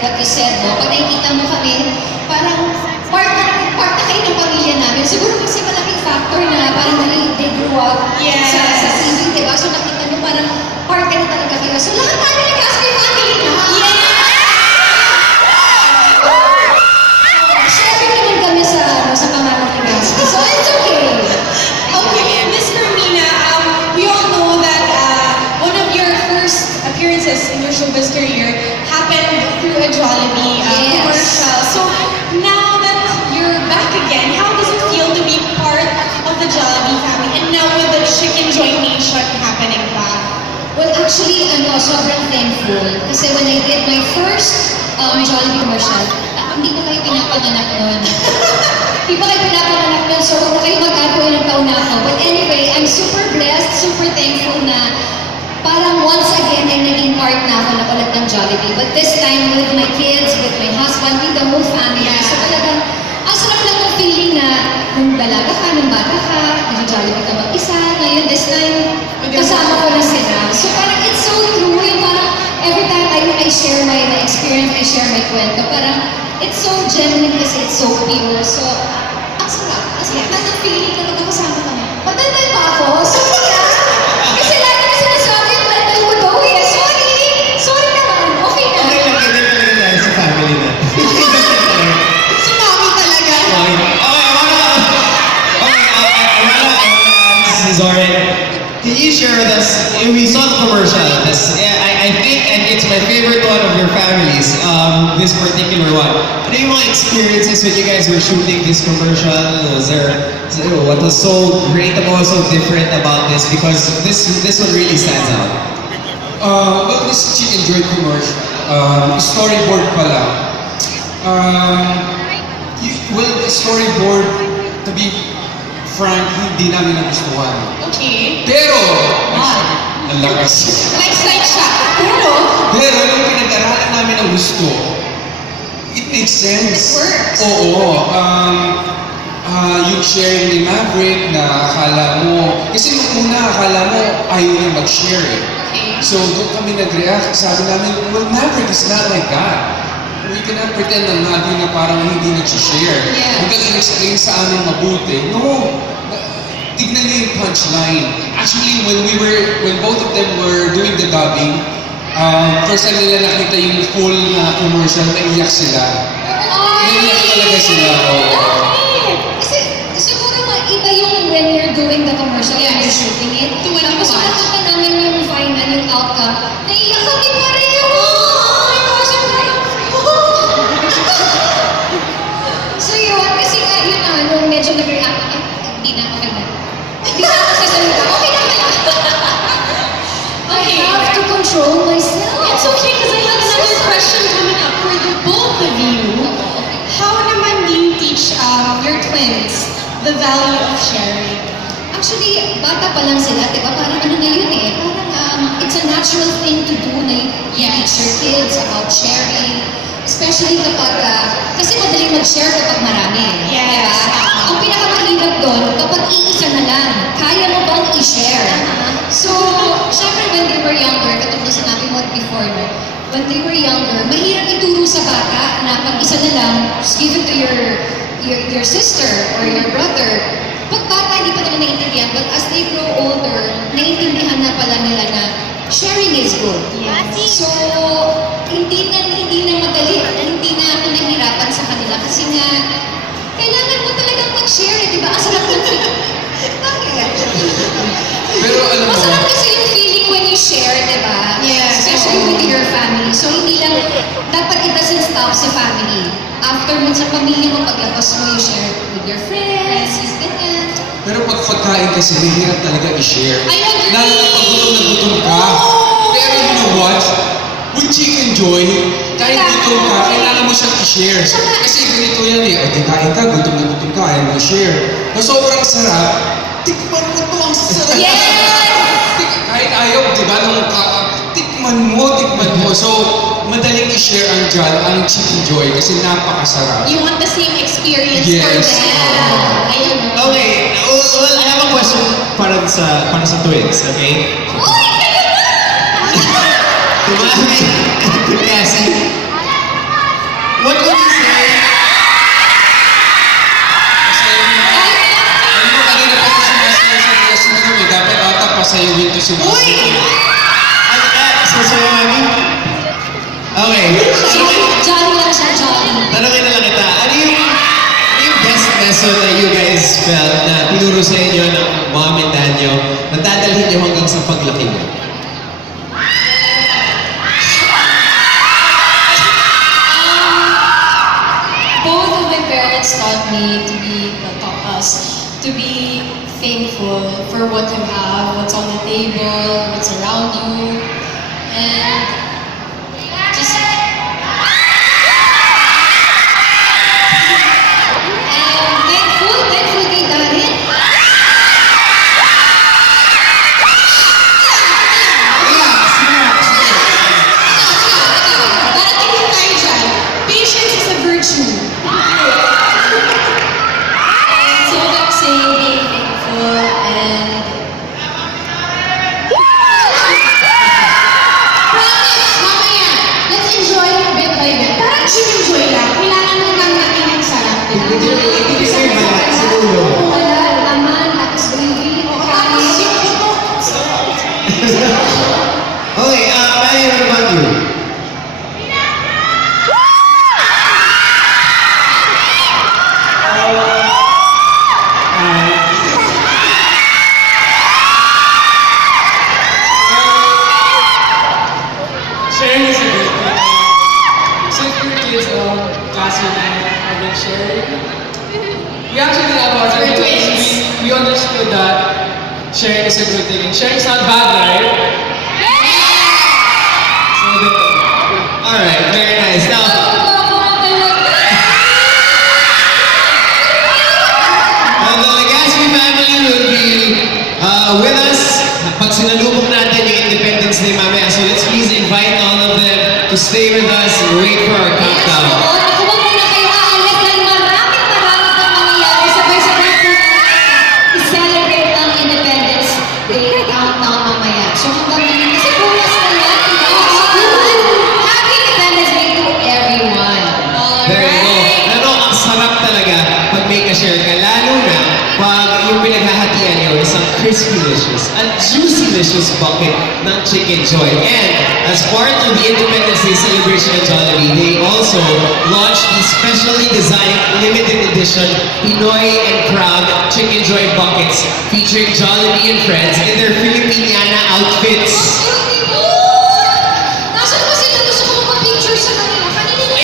what you said, no? Pag nakikita mo kami, parang part na kayo ng pamilya namin. Siguro kasi malaking factor na parang they grew up sa TV, diba? So nakita mo parang part na talaga kayo. So lahat namin nag-ask may family na. Sharing naman kami sa pamamagitan. So it's okay. Okay, Mr. Mina, we all know that one of your first appearances in your showbiz career happened through a Jollibee commercial. So now that you're back again, how does it feel to be part of the Jollibee family? And now with the Chicken Joy Nation happening back? Well, actually, sobrang thankful. Kasi when I did my first Jollibee commercial, hindi pa kayo pinapanganak nun. Hindi pa kayo pinapanganak nun, so huwag na kayo mag-apo ng taon na ako. But anyway, I'm super blessed, super thankful na parang once again ay naging part na ako na ulit ng Jollibee. But this time with my kids, with my husband, with the whole family. So talagang, ang sarap lang ng feeling na nung dalaga ka, nung bata ka, nag-Jollibee ka mag-isa. Ngayon, this time, kasama ko na sila. So parang it's so true. Yung parang every time I share my experience, I share my kwento, parang it's so genuine kasi it's so pure. So, ang sarap. Ang sarap na ng feeling na magkakasama kami. Matandal ba ako? Sorry ah! Kasi lagi na sinasabi yung matandal ko daw eh. Sorry! Sorry naman. Okay na. Okay lang, ganyan talaga tayo sa family na. Sumami talaga. This is Zoren. Can you share with us, we saw the commercial, I think it's my favorite one of your families, this particular one. Ano yung mga experiences when you guys were shooting this commercial? What was so great about, so different about this? Because this one really stands out. Well, this Chicken Joy commercial, storyboard pa lang. Well, the storyboard, to be frank, hindi namin nagustuhan. Okay. Pero, ang lakas. Like siya. Pero yung pinag-aralan namin ng gusto, it makes sense. It works. Oo. Yung sharing ni Maverick na akala mo, kasi nung una akala mo ayaw niya mag-share eh. Okay. So doon kami nag-react, sabi namin, well, Maverick is not like that. We cannot pretend na natin na parang hindi nag-share. Yeah. Because in-explain sa amin mabuti. No! Tignan niyo yung punchline. Actually, when both of them were doing the dubbing, first time nila nakita yung full na commercial, naiyak sila. Naiyak talaga sila. Kasi siguro iba yung when you're doing the commercial, when you're shooting it. Tapos nakita namin yung final, yung outcome, naiyak kami pareho! Oh my gosh, I'm like, so yun, kasi nga yun nung medyo nag-react, hindi na, okay na. Hindi na ako sasalita, okay na pala. I have to control myself. It's okay because I have another question coming up for the both of you. How naman do you teach your twins the value of sharing? Actually, bata pa lang sila, diba? Parang ano na yun eh. Parang it's a natural thing to do na you teach your kids about sharing. Especially kapag, kasi madaling mag-share kapag marami. Yes. Diba? Ang pinakamahirap doon, kapag iisa na lang, kaya mo bang i-share? So, syempre when they were younger, katulad na sinabi mo before, no? When they were younger, mahirap ituro sa bata na pag isa na lang, just give it to your sister or your brother. Pag bata, hindi pa nila naiintindihan, but as they grow older, naiintindihan na pala nila na sharing is good. Yes. So, hindi na madali, hindi na ako nahirapan sa kanila kasi nga, kailangan mo talagang mag-share, di ba? Ang sarap ng feeling. Bakit? Pero alam mo, masarap kasi yung feeling when you share, di ba? Yes. Especially with your family. So, hindi lang, dapat it doesn't stop sa family. After mo sa pamilya mo, paglabas mo, you share with your friends, ganyan. pero pag pagkain kasi, mahirap talaga i-share. I agree. Lalo na pag gutom ka. Pero you know what? With Chicken Joy, kahit gutom ka, kailangan mo siyang i-share. Kasi ganito yan eh, ay kain ka, gutom na gutom ka, ayaw mo i-share. Na sobrang sarap, tikman mo to, ang sarap. Yes! Kahit ayaw, di ba, tikman mo. So, madaling i-share ang Chicken Joy kasi napakasarap. You want the same experience Yes. for them. Ayun. Okay, well, I have a question para sa twins, okay? Uy! Kumami, Cassie. just about. So, mami? Okay. Jolly lang siya, jolly. Tanongin na lang kita, ano yung best lesson na you guys felt na tinuro sa inyo ng mom and dad nyo na dadalhin nyo hanggang sa paglaki nyo? Both of my parents taught me taught us to be thankful for what you have, what's on the table, what's around you, and just thankful kay Darin. Parating tayo dyan. Patience is a virtue. So I'm saying being thankful and Promise, mamaya. Let's enjoy bit by bit. Parang enjoy lang. Kailangan mo lang natin yung sarap. Hindi kayo balat, siguro. wala naman at gravy. Tapos yung ito. Okay, Manny, what about you? Sharing is a good thing. Since we were kids, Cassie and I have been sharing. We actually have our We're twins. we understood that sharing is a good thing. And sharing's not bad, right? So Alright, very nice. Now, the Legaspi family will be with us pag sinalubong natin yung independence day mamaya. So let's please invite all of them to stay with us and wait for our countdown. Ako wag muna kayo aalis dahil maraming mangyayari sabay-sabay po i-celebrate ang Independence Day countdown mamaya. So hanggang ngayon, kasi bukas na yan. Happy Independence Day to everyone. There you go. Pero ang sarap talaga pag may ka-share ka, lalo na pag yung pinaghahatian nyo isang crispy-licious at juicy-licious bucket ng Chicken Joy. And as part of the Independence Day celebration at Jollibee, they also launched the specially designed limited edition Pinoy and Crab Chicken Joy buckets featuring Jollibee and friends in their Filipiniana outfits.